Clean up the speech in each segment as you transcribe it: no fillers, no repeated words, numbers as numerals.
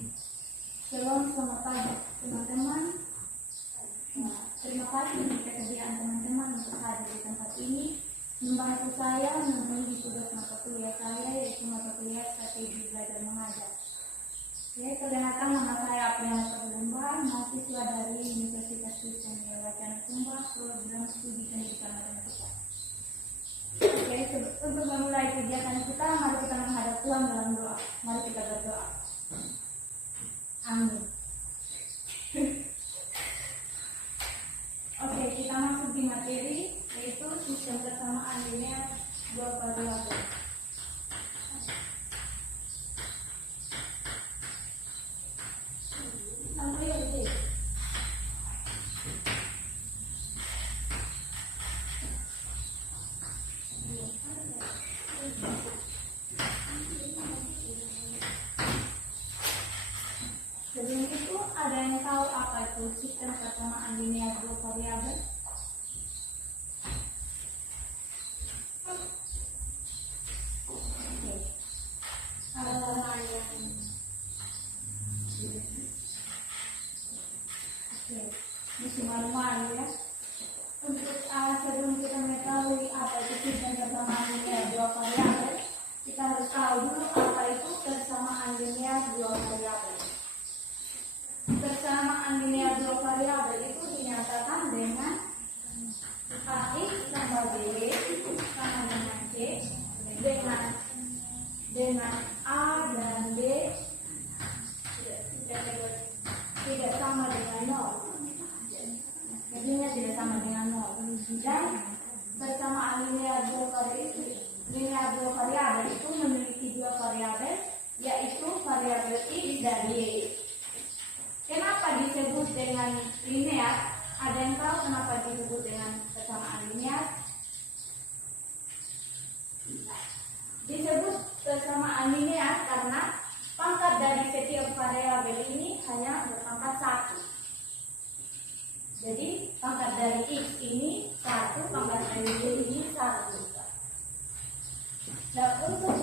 Shalom, selamat pagi teman-teman. Terima kasih untuk kesediaan teman-teman untuk hadir di tempat ini membantu saya memenuhi tugas mata kuliah saya, yaitu mata kuliah strategi belajar mengajar. Perkenalkan, nama saya Apriana Purbalumba, mahasiswa dari Universitas Kristen Wacana Sumba, program studi pendidikan matematika. Untuk memulai kegiatan kita, mari kita menghadap Tuhan dalam doa. Mari kita berdoa. Amin. Oke, kita masuk di materi, yaitu sistem persamaan linear dua variabel. Sebelum itu, ada yang tahu apa itu sistem persamaan linear dua variabel? Mesti malu-malu ya. Untuk sebelum kita mengetahui apa itu sistem persamaan linear dua variabel, kita harus tahu dulu apa itu persamaan linear dua variabel. Persamaan linear dua variabel itu dinyatakan dengan AX sama B sama dengan C dengan A dan B tidak sama dengan 0. Jadinya tidak sama dengan 0. Dan persamaan linear dua variabel itu memiliki dua variabel, yaitu variabel X dan Y. Kenapa disebut dengan linear? Ada yang tahu kenapa disebut dengan persamaan linear? Disebut persamaan linear karena pangkat dari setiap variabel ini hanya berpangkat 1. Jadi pangkat dari X ini 1, pangkat dari Y ini 1. Nah, untuk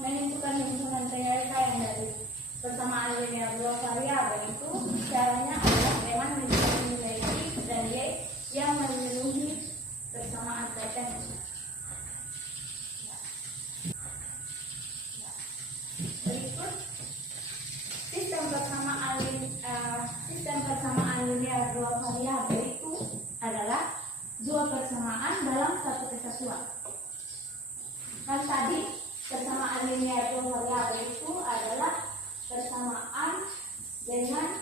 menentukan hitungan penyelesaian dari persamaan linear dua variabel itu caranya adalah dengan mencari nilai X dan Y yang memenuhi persamaan tertentu. Berikut sistem persamaan linear dua variabel itu adalah dua persamaan dalam satu kesatuan. Kan tadi persamaan linear dua variabel itu adalah persamaan dengan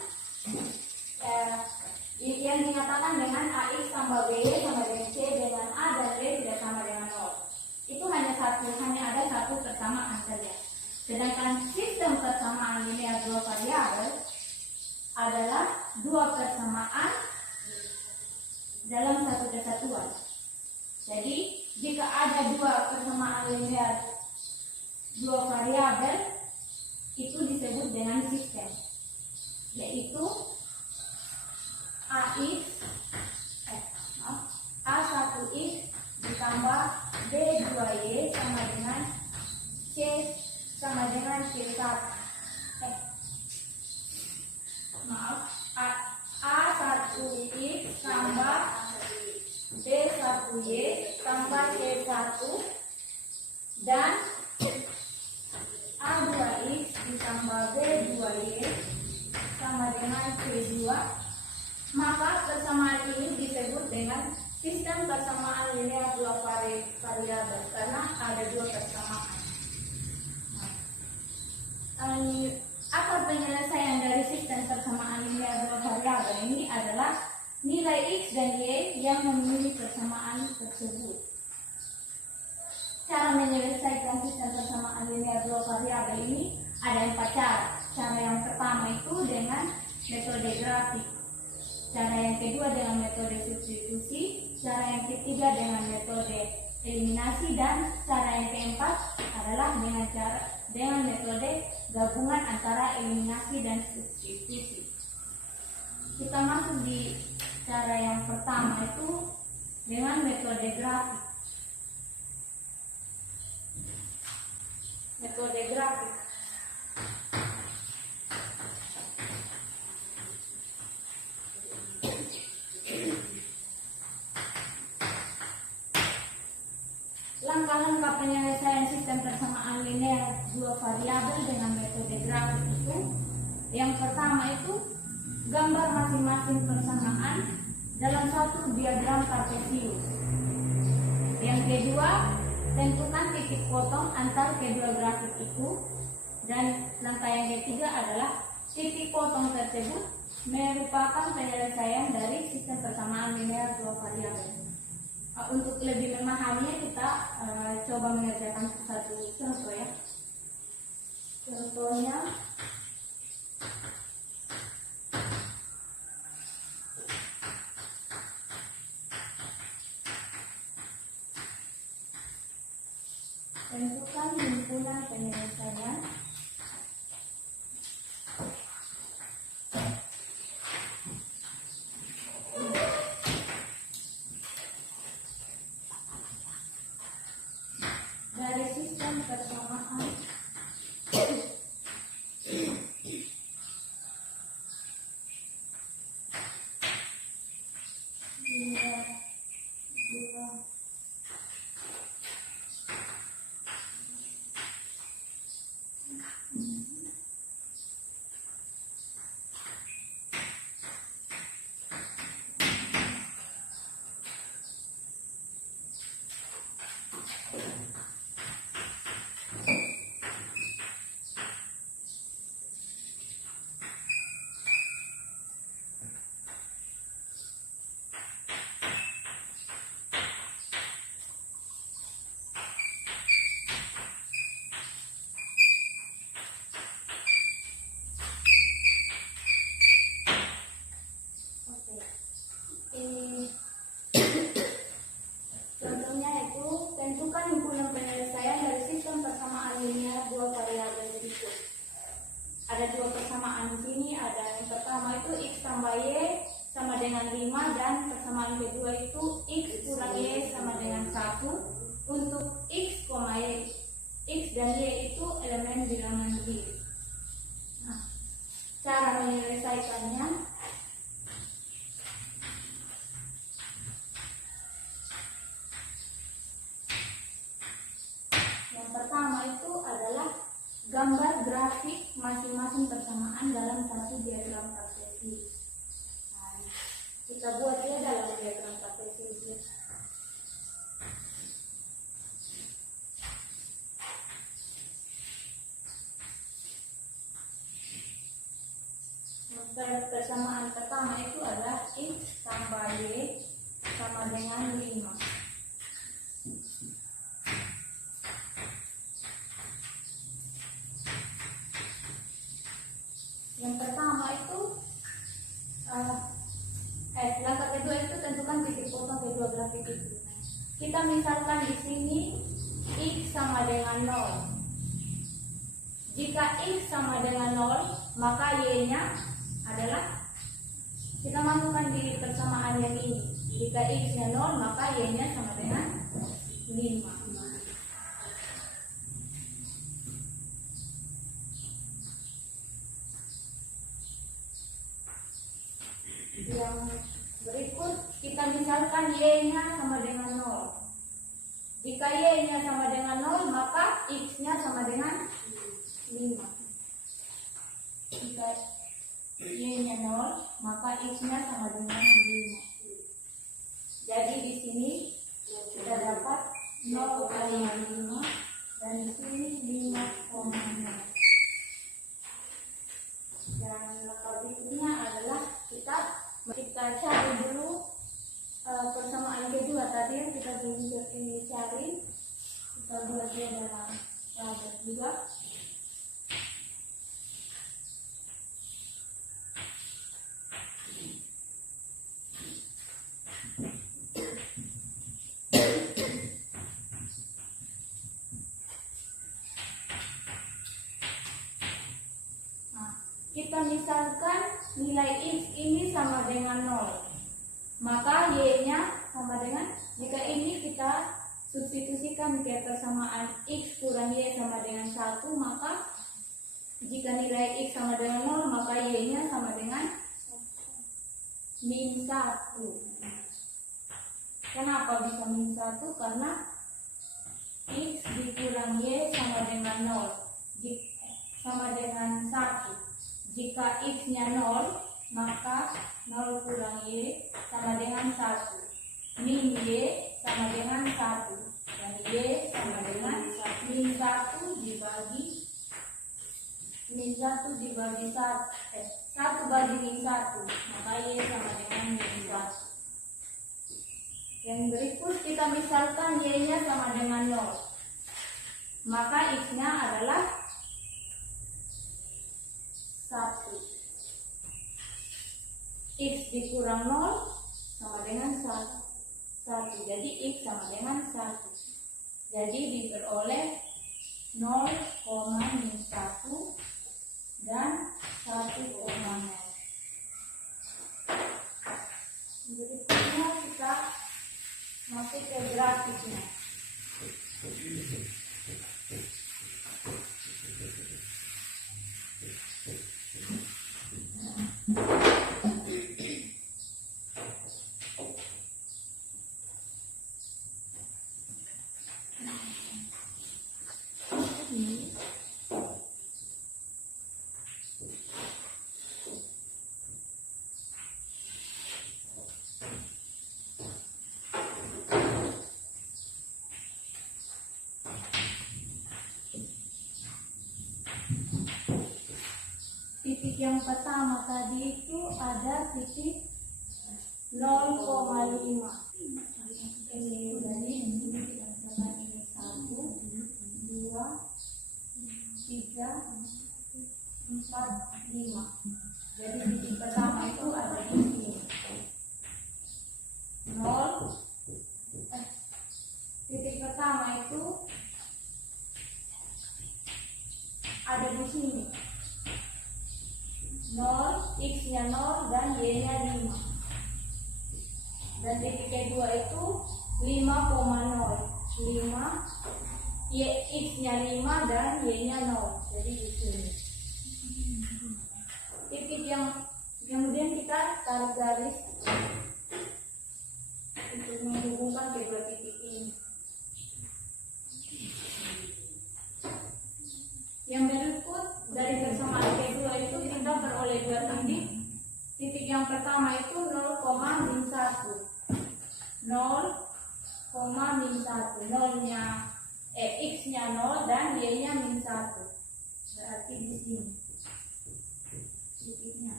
yang dinyatakan dengan AX tambah BY sama dengan C dengan A dan B tidak sama dengan 0. Itu hanya ada satu persamaan saja. Sedangkan sistem persamaan linear dua variabel adalah dua persamaan dalam satu kesatuan. Jadi jika ada dua persamaan linear dua variabel, itu disebut dengan sistem, yaitu A1X ditambah B2Y sama dengan C sama dengan C1. A1X tambah B1Y tambah C1 dan A2X ditambah B2Y sama dengan C2, maka persamaan ini disebut dengan sistem persamaan linear dua variabel karena ada dua persamaan. Akar penyelesaian dari sistem persamaan linear dua variabel ini adalah nilai X dan Y yang memenuhi persamaan tersebut. Cara menyelesaikan sistem persamaan linear dua variabel ini ada 4 cara. Cara yang pertama itu dengan metode grafik. Cara yang kedua dengan metode substitusi. Cara yang ketiga dengan metode eliminasi dan cara yang keempat adalah dengan metode gabungan antara eliminasi dan substitusi. Kita masuk di cara yang pertama itu dengan metode grafik. metode grafik. Yang pertama itu gambar masing-masing persamaan dalam satu diagram kartesius. Yang kedua, tentukan titik potong antar kedua grafik itu. Dan langkah yang ketiga adalah titik potong tersebut merupakan penyelesaian dari sistem persamaan linear dua variabel. Untuk lebih memahaminya kita coba mengerjakan satu contoh ya. Contohnya tentukan himpunan penyelesaian dari sistem persamaan linear dua contohnya itu tentukan himpunan penyelesaian dari sistem persamaan linear dua variabel berikut. Ada dua persamaan di sini. Ada yang pertama itu x tambah y sama dengan 5 dan persamaan kedua itu x kurang y sama dengan 1. Untuk x, y, x dan y itu elemen bilangan diri. Nah, cara menyelesaikannya gambar grafik masing-masing persamaan dalam satu diagram kartesius. Nah, kita buat dia dalam diagram kartesius. Persamaan pertama itu adalah x tambah y sama dengan 5. Yang pertama itu langkah kedua itu tentukan titik potong kedua grafik itu. Kita misalkan di sini x sama dengan 0. Jika x sama dengan 0, maka y-nya adalah kita masukkan di persamaan yang ini. Jika x-nya 0, maka y-nya sama dengan 5. Yang berikut kita misalkan y-nya sama dengan 0. Jika y-nya sama dengan 0, maka x-nya sama dengan 5. Jika y-nya 0, maka x-nya sama dengan 5. Jadi di sini kita dapat 0,5 dan di sini 5,0. Dan langkah berikutnya adalah kita cari dulu persamaan kedua tadi yang kita belum cari. Kita buat dia dalam tabel juga. Kita misalkan nilai x ini sama dengan 0, maka y-nya sama dengan, jika ini kita substitusikan ke persamaan x kurang y sama dengan 1, maka jika nilai x sama dengan 0, maka y-nya sama dengan min 1. Kenapa bisa min 1? Karena x dikurang y sama dengan 0, sama dengan 1. Jika X-nya 0, maka 0 kurang Y sama dengan 1. Min Y sama dengan 1. Dan Y sama dengan min 1 dibagi 1 bagi min 1. Maka Y sama dengan min 1. Yang berikut kita misalkan Y-nya sama dengan 0. Maka X-nya adalah 1. X dikurang 0 sama dengan 1. Jadi X sama dengan 1. Jadi diperoleh 0,1 dan 1,0. Berikutnya kita masuk ke grafiknya. Titik yang pertama tadi itu ada titik 0,5. Ini dari ini kita misalkan ini 1, 2, 3, 4, 5. Jadi titik pertama itu ada di sini. 0. Titik pertama itu ada di sini. 0, X-nya 0 dan Y-nya 5. Dan titik kedua itu 5,0. 5, X-nya 5 dan Y-nya 0. Jadi di sini. Titik yang kemudian kita tarik garis untuk menghubungkan kedua titik ini. Yang berikut dari persamaan kedua itu kita beroleh dua titik. Titik yang pertama itu 0,1. 0,1. X-nya 0 dan Y-nya min 1. Berarti di sini titiknya.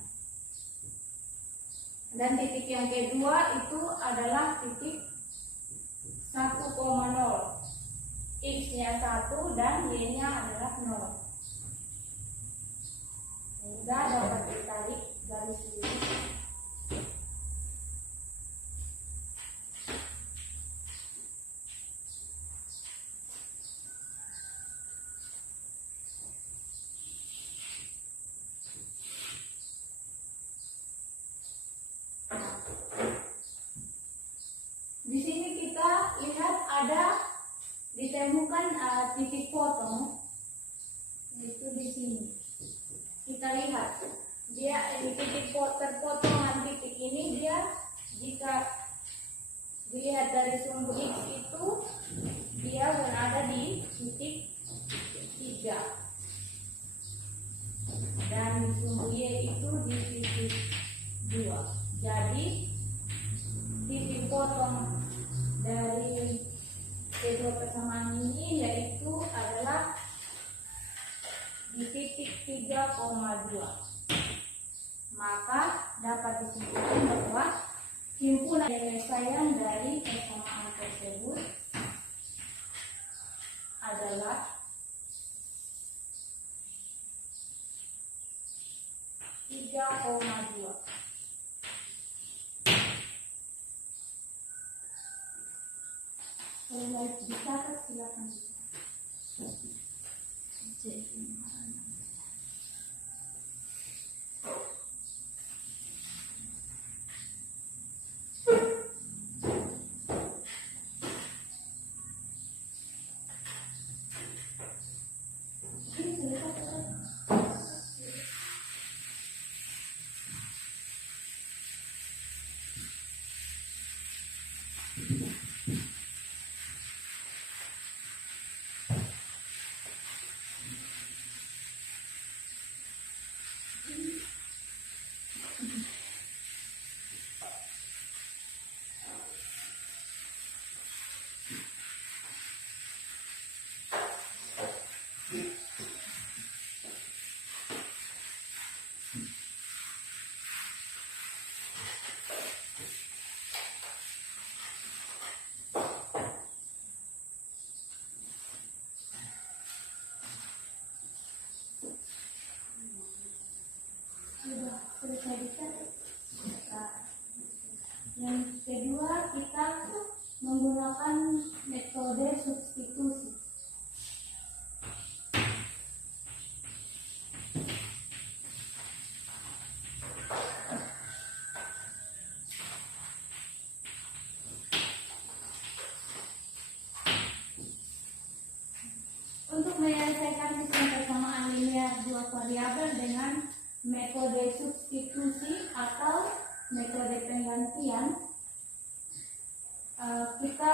Dan titik yang kedua itu adalah titik 1,0. X-nya 1 dan Y-nya adalah 0. Sehingga dapat ditarik garis ini. Di sini kita lihat ada ditemukan titik potong, itu di sini. Kita lihat dia di titik terpotongan titik ini, dia jika dilihat dari sumbu X itu dia berada di titik 3 dan di sumbu Y itu di titik 2. Jadi titik potong dari kedua persamaan ini yaitu adalah di titik 3,2. Maka dapat disimpulkan bahwa himpunan penyelesaian dari persamaan tersebut adalah 3,2. Kalau mau dicatat silakan. Sudah selesai dicari. Yang kedua, kita menggunakan metode substitusi. Untuk menyelesaikan sistem persamaan linear dua variabel dengan metode substitusi atau metode penggantian, kita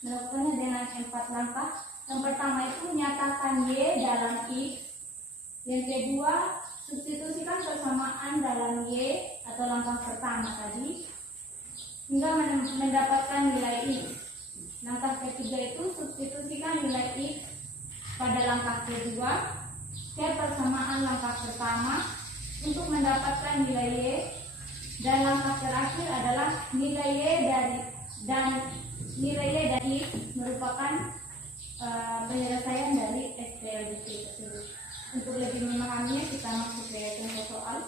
melakukannya dengan 4 langkah. Yang pertama itu nyatakan Y dalam X. Yang kedua, substitusikan persamaan dalam Y atau langkah pertama tadi hingga mendapatkan nilai X. Langkah ketiga itu substitusikan nilai X pada langkah kedua ke persamaan langkah pertama untuk mendapatkan nilai Y, dan langkah terakhir adalah nilai Y dari X merupakan penyelesaian dari SPLDT tersebut. Untuk lebih memahaminya kita masuk ke contoh soal.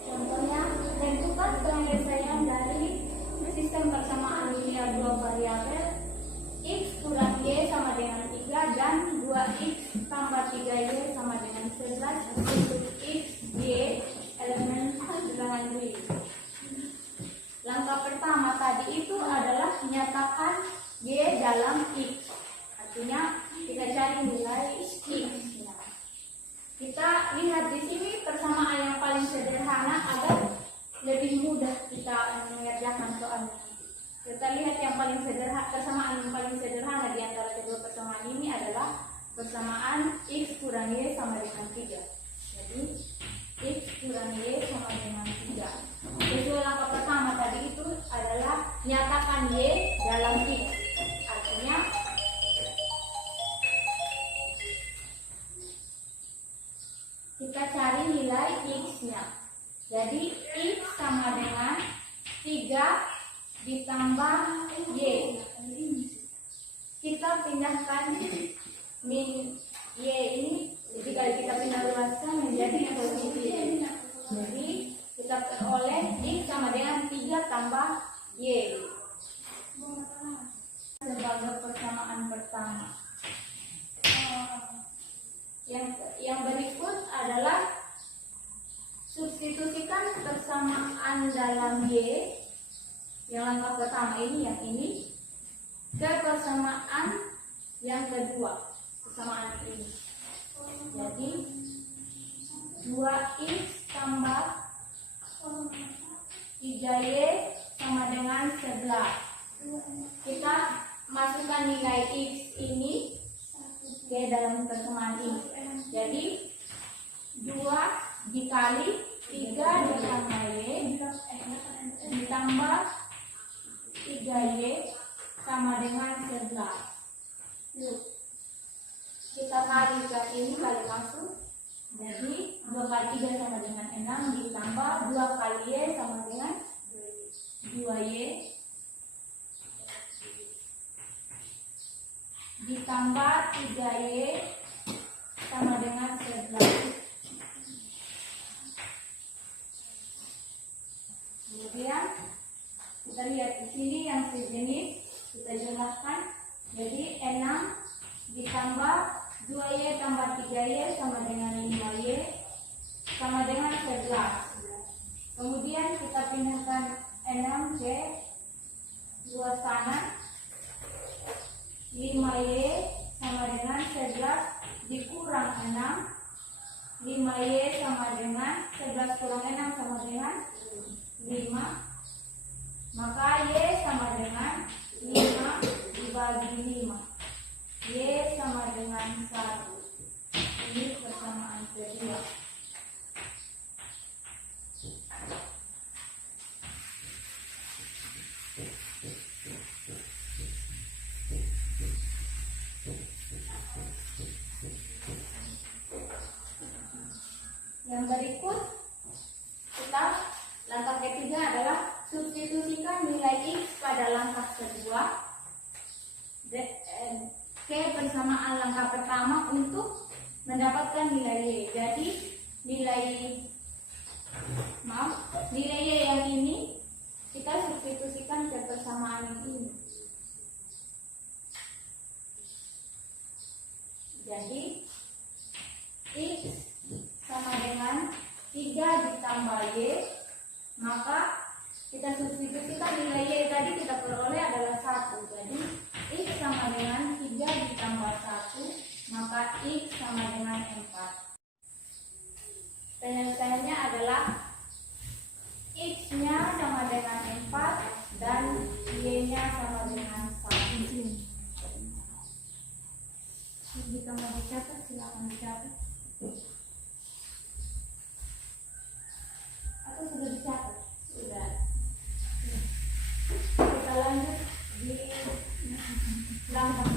Contohnya, tentukan penyelesaian dari sistem persamaan linear dua variabel X kurang Y sama dengan 3 dan 2X tambah 3Y sama dengan 11 untuk X, Y, elemen bilangan Y. Langkah pertama tadi itu adalah menyatakan Y dalam X. Artinya kita cari nilai X. Kita lihat di sini persamaan yang paling sederhana agar lebih mudah kita mengerjakan soalnya. Kita lihat yang paling sederhana, persamaan yang paling sederhana di antara kedua persamaan ini adalah persamaan X kurang Y sama dengan 3. Jadi X kurang Y sama dengan 3. Sesuai langkah pertama tadi itu adalah nyatakan Y dalam X. Artinya kita cari nilai X-nya. Jadi X sama dengan 3 ditambah Y. Kita pindahkan min Y ini jika kita pindah luaskan menjadi positif. Jadi kita peroleh X sama dengan 3 tambah Y sebagai persamaan pertama. Yang berikut adalah substitusikan persamaan dalam Y yang langkah pertama ini, yang ini, ke persamaan yang kedua, persamaan ini. Jadi 2X tambah 3Y sama dengan 11. Kita masukkan nilai X ini ke dalam persamaan ini. Jadi 2 dikali 3 ditambah Y ditambah 3Y sama dengan 11. Kita kalikan ini, kali masuk. Jadi 2 kali 3 sama dengan 6 ditambah 2 kali Y sama dengan 2Y ditambah 3Y sama dengan 11. Kemudian kita lihat di sini yang sejenis, kita jelaskan. Jadi 6 ditambah 2Y tambah 3Y sama dengan 5Y sama dengan 11. Kemudian kita pindahkan 6C luas kanan 5Y sama dengan 11 dikurang 6. 5Y sama dengan 11 kurang 6 sama dengan 5. Maka Y sama dengan 5 dibagi 5. Y sama dengan 1. Ini persamaan kedua. Yang berikut kita langkah ketiga adalah substitusikan nilai X pada langkah kedua ke persamaan langkah pertama untuk mendapatkan nilai Y. Jadi nilai Y yang ini kita substitusikan ke persamaan yang ini. Jadi X sama dengan 3 ditambah Y, maka kita substitusikan nilai Y tadi kita peroleh adalah 1. Jadi X sama dengan 3 ditambah 1, maka X sama dengan 4. Penyelesaiannya adalah X-nya sama dengan 4 dan Y-nya sama dengan 1. Jika mau dicatat, silakan dicatat. Atau sudah dicatat? Sudah. Kita lanjut di langkah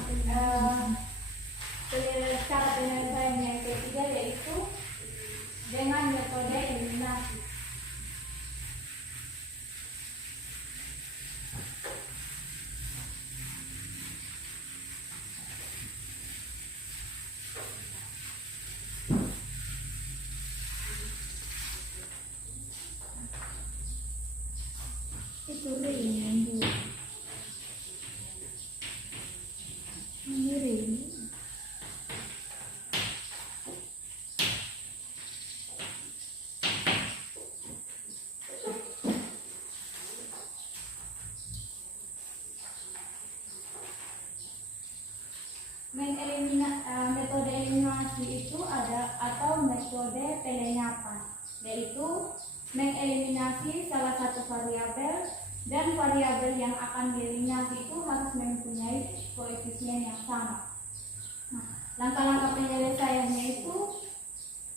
cara penyelesaian yang ketiga, yaitu dengan metode eliminasi. Itu ini metode eliminasi itu ada atau metode pelenyapan, yaitu mengeliminasi salah satu variabel dan variabel yang akan dieliminasi itu harus mempunyai koefisien yang sama. Nah, langkah-langkah penyelesaiannya itu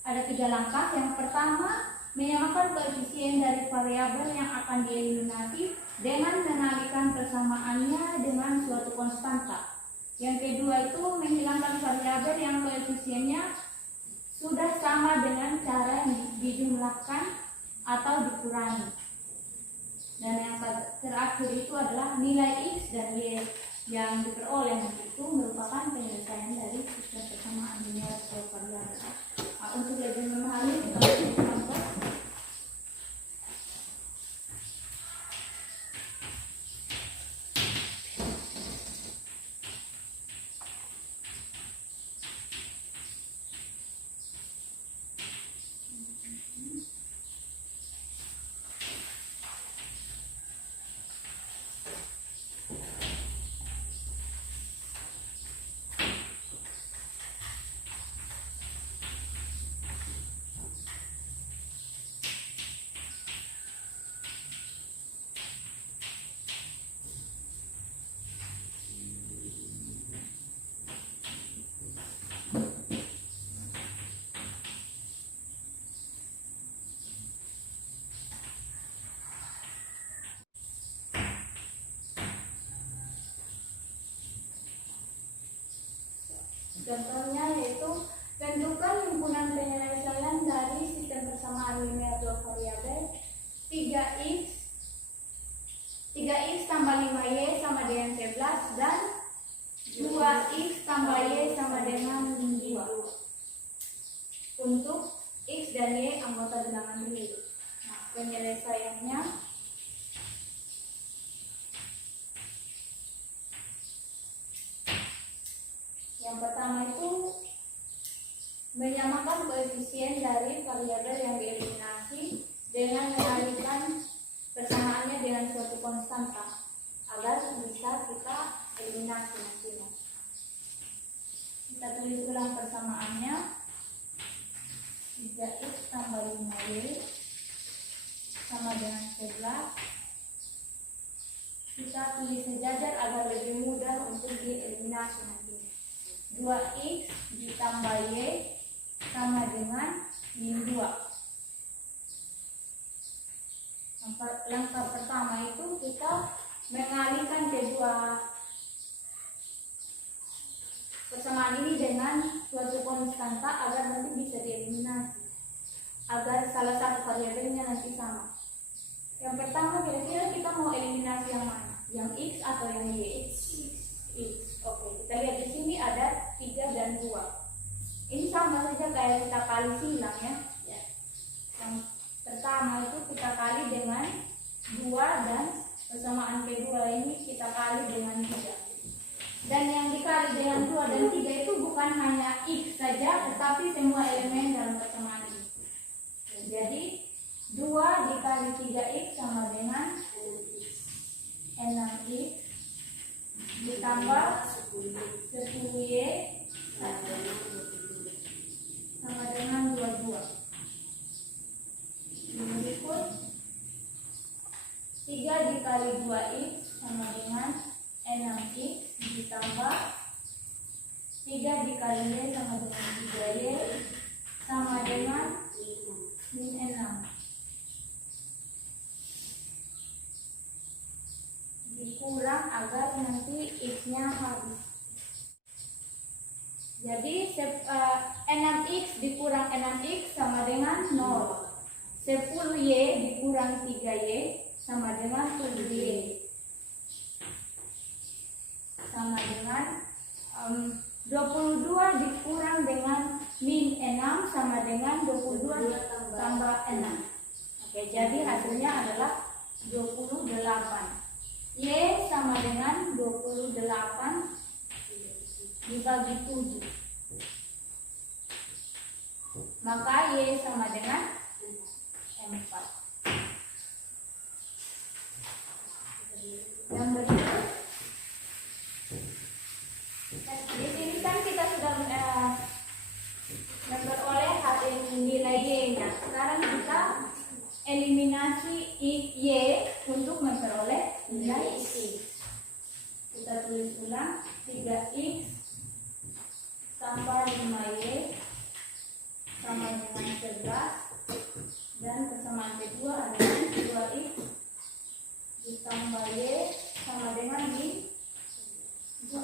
ada 3 langkah. Yang pertama, menyamakan koefisien dari variabel yang akan dieliminasi dengan mengalihkan persamaannya dengan suatu konstanta. Yang kedua itu menghilangkan variabel yang koefisiennya sudah sama dengan cara yang dijumlahkan atau dikurangi. Dan yang terakhir itu adalah nilai X dan Y yang diperoleh itu merupakan penyelesaian dari sistem persamaan linear atau variabel. Untuk lebih memahami kita contoh. Contohnya yaitu tentukan himpunan penyelesaian dari sistem persamaan linear dua variabel 3x tambah 5y sama dengan 11 dan 2x tambah y sama dengan 2 untuk x dan y anggota bilangan real. Nah, penyelesaiannya yang pertama itu menyamakan koefisien dari variabel yang dieliminasi dengan mengalihkan persamaannya dengan suatu konstanta agar bisa kita eliminasi nantinya. Kita tulis ulang persamaannya. 3x tambah 5y sama dengan 11. Kita tulis sejajar agar lebih mudah untuk dieliminasi nanti. 2x ditambah y sama dengan min 2. Langkah pertama itu kita mengalihkan kedua persamaan ini dengan suatu konstanta agar nanti bisa dieliminasi, agar salah satu variabelnya nanti sama. Yang pertama kira-kira kita mau eliminasi yang mana? Yang x atau yang y? X. Oke, kita lihat di sini ada 3 dan 2. Ini sama saja kayak kita kali silang ya. Yang pertama itu kita kali dengan 2 dan persamaan kedua ini kita kali dengan 3. Dan yang dikali dengan 2 dan 3 itu bukan hanya x saja, tetapi semua elemen dalam persamaan ini. Jadi 2 dikali 3x sama dengan 6x ditambah 10y sama dengan 22. Berikut 3 dikali 2x sama dengan 6x ditambah 3 dikali y sama dengan 3y sama dengan min 6. Dikurang agar nanti x-nya habis. Jadi 6x dikurang 6x sama dengan 0. 10y dikurang 3y sama dengan 7y. Sama dengan 22 dikurang dengan min 6 sama dengan 22 tambah 6. Oke, jadi hasilnya adalah 28. Y sama dengan 28 dibagi 7. Maka Y sama dengan 4. Yang berikut, di sini kan kita sudah memperoleh nilai Y-nya. Sekarang kita eliminasi Y untuk memperoleh nilai X. Kita tulis ulang. 3x tambah 5y sama dengan 11, dan persamaan kedua adalah 2x ditambah y sama dengan min 2.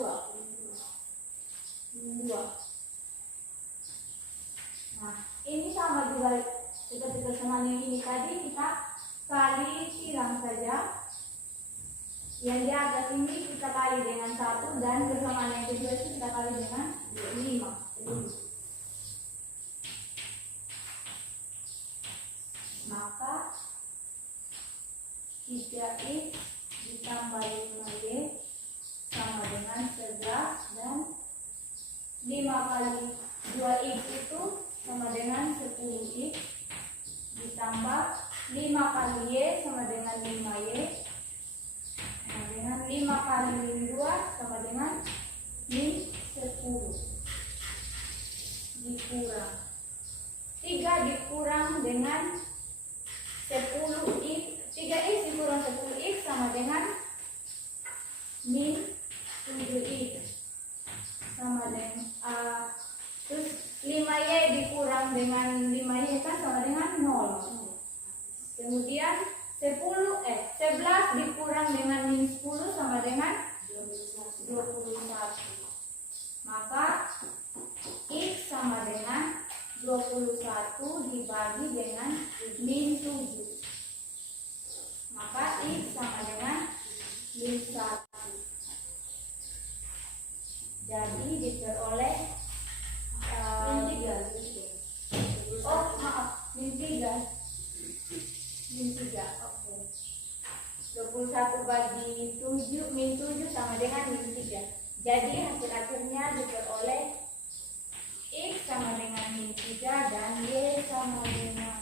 Nah, ini sama juga seperti persamaan yang ini tadi, kita kali silang saja. Yang di atas ini kita kali dengan 1, dan persamaan yang kedua itu kita kali dengan 5. Maka 3x ditambah 5y sama dengan 11, dan 5 kali 2x itu sama dengan 10x ditambah 5 kali y sama dengan 5y sama dengan 5 kali min 2 sama dengan min 10 dikurang 3 dikurang dengan 10x, 3x dikurang 10x sama dengan min 7x sama dengan terus 5y dikurang dengan 5y kan sama dengan 0. Kemudian 11 dikurang dengan min 10 sama dengan 21. Maka X sama dengan 21 dibagi dengan min 7. Maka X sama dengan min 1. Jadi diperoleh min 3. Oke. 21 bagi 7 min 7 sama dengan min 3. Jadi hasil akhirnya diperoleh X sama dengan min 3 dan Y sama dengan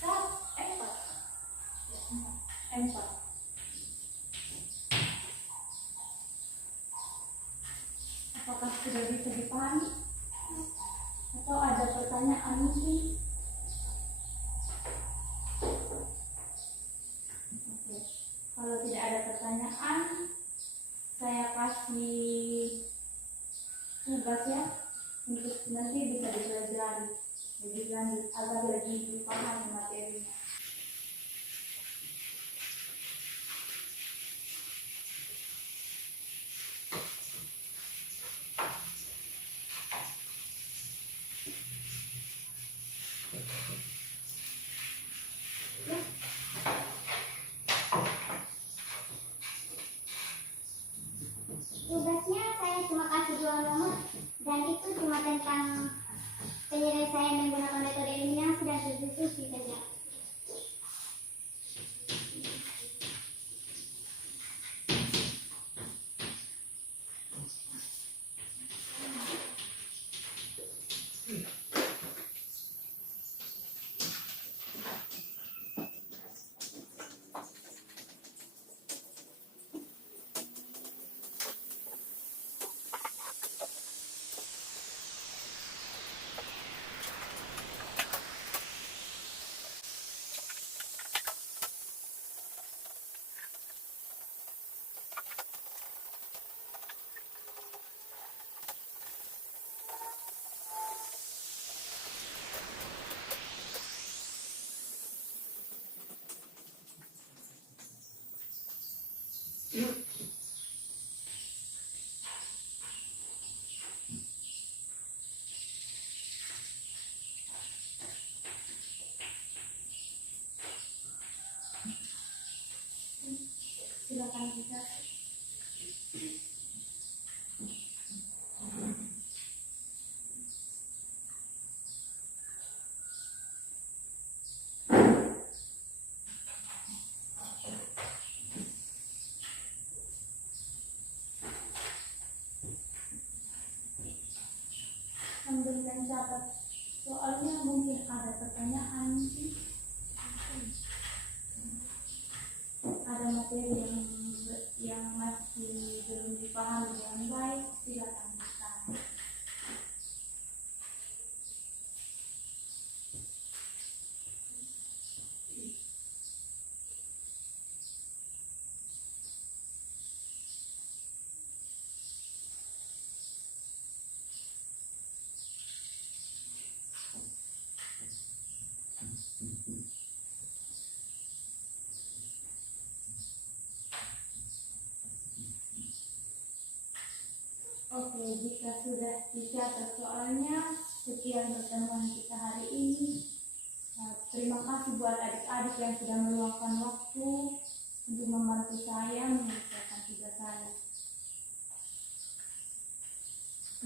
4. 4. Apakah sudah bisa dipahami? Atau ada pertanyaan mungkin? Oke. Kalau tidak ada pertanyaan, saya kasih tugas ya untuk nanti bisa dipelajari lebih lanjut agar lebih dipahami materinya. Tugasnya saya cuma kasih 2 nomor dan itu cuma tentang penyelesaian menggunakan metode eliminasi dan substitusi saja. Silakan kita. Sambil mencatat soalnya mungkin ada pertanyaan mungkin. Ada materi yang masih belum dipahami dengan baik, silakan bertanya. Oke, jika sudah dicatat soalnya, sekian pertemuan kita hari ini. Terima kasih buat adik-adik yang sudah meluangkan waktu untuk membantu saya menyelesaikan tugas saya.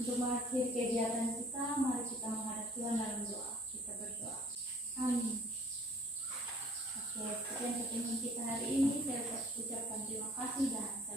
Untuk mengakhiri kegiatan kita, mari kita menghadap Tuhan dalam doa. Kita berdoa. Amin. Oke, sekian pertemuan kita hari ini. Saya ucapkan terima kasih dan